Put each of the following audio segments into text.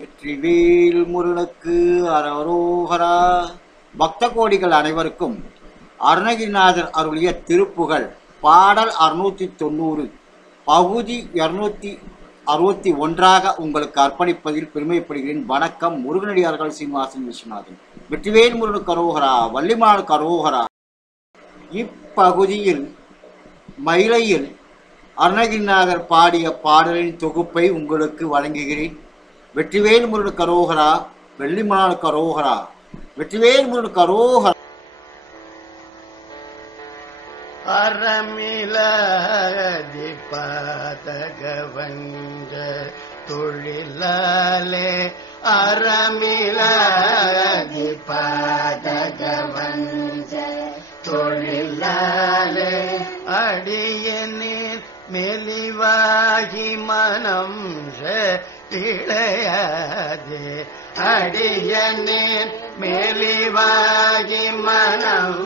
வெற்றிவேல் முருகனுக்கு அரோஹரா பக்த கோடிகள் அனைவருக்கும் அருணகிரிநாதர் அருளிய திருப்புகழ். பாடல் அறுநூற்றி தொண்ணூறு பகுதி இரநூத்தி அறுபத்தி ஒன்றாக உங்களுக்கு அர்ப்பணிப்பதில் பெருமைப்படுகிறேன். வணக்கம் முருகனடியார்கள் சீனிவாசன் விஸ்வநாதன். வெற்றிவேல் முருகனுக்கு அரோகரா வள்ளிமானுக்கு அரோகரா இப்பகுதியில் மயிலையில் அருணகிரிநாதர் பாடிய பாடலின் தொகுப்பை உங்களுக்கு வழங்குகிறேன். வெற்றிவேல் முருகனுக்கு கரோகரா வெள்ளிமலானுக்கு கரோகரா வெற்றிவேல் முருகனுக்கு அரோகரா அறமிலதிப்பதகவஞ்ச தொழிலாலே அறமிலதிப்பதகவஞ்ச ஆகி மனம் இளையது அடியனில் மேலிவாகி மனம்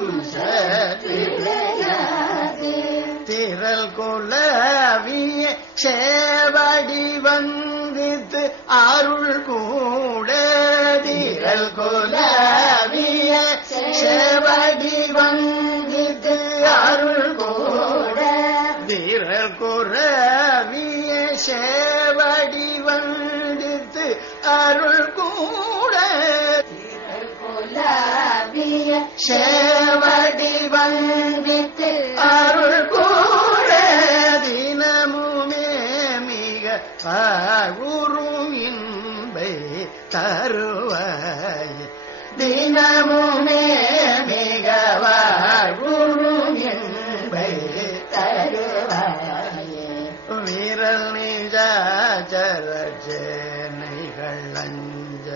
இளையாதே திரள் குலவிய சேவடி வந்தித்து அருள் கூட. திரள் குலவிய சேவடி வந்தித்து அருள் கூட. திரள் குற சேவடி வந்தித்து அருள் கூட. சேவடி வந்தித்து அருள் கூட. தினமுமே மிக வாழ்வுறும் இன்பை தருவாய். தினமுமே சேனைகள் அஞ்ச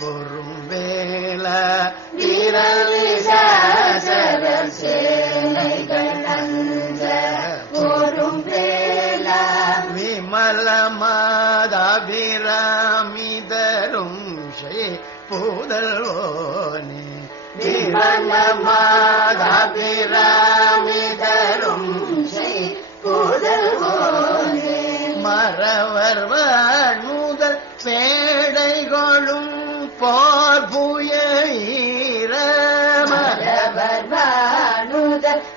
பொறும் வேள விரல் நிஜாச்சர சேனைகள் அஞ்ச பொறும் புதல்வோனே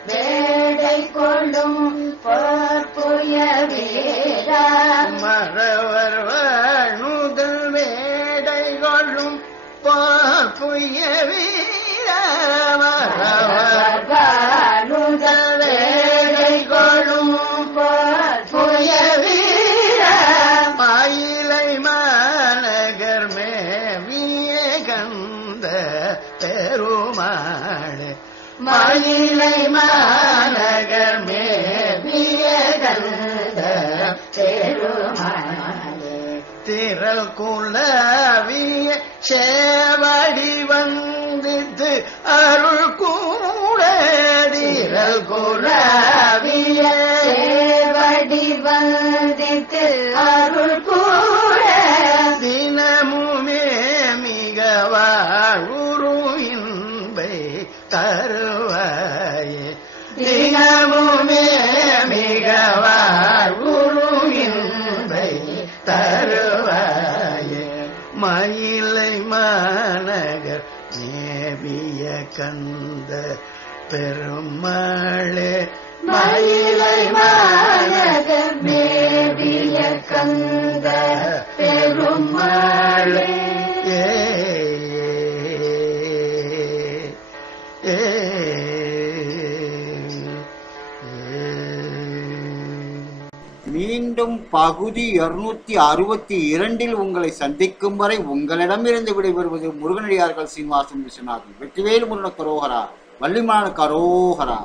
வேடை கொள்ளும் போர்ப்புய வீரா மறவர் வாழ்முதல் வேடைகளும் போர் புய வீர. மறவர் வானுதல் வேடை கொள்ளும் போர்ப்புய வீரா. மாயிலை மாநகர் மேவிய கந்த பெருமாள். மயிலை மாநகர் மேவிய கந்த பெருமாளே திரள் குலவிய சேவடி வந்தித்து அருள் கூட திரள் குலவிய சேவடி வந்தித்து தருவாயே. தினமுமே மிகவார் வாழ்வுரு தருவாயே. மயிலை மாநகர் நேபிய கந்த பெருமாளே. மயிலை மாநகர் நேபிய கந்த பெருமாளே. மீண்டும் பகுதி இருநூத்தி அறுபத்தி இரண்டில் உங்களை சந்திக்கும் வரை உங்களிடமிருந்து விடைபெறுவது முருகனடியார்கள் சீனிவாசன் விஸ்வநாதன். வெற்றிவேல் முருகன் கரோகரா வள்ளிமான கரோகரா.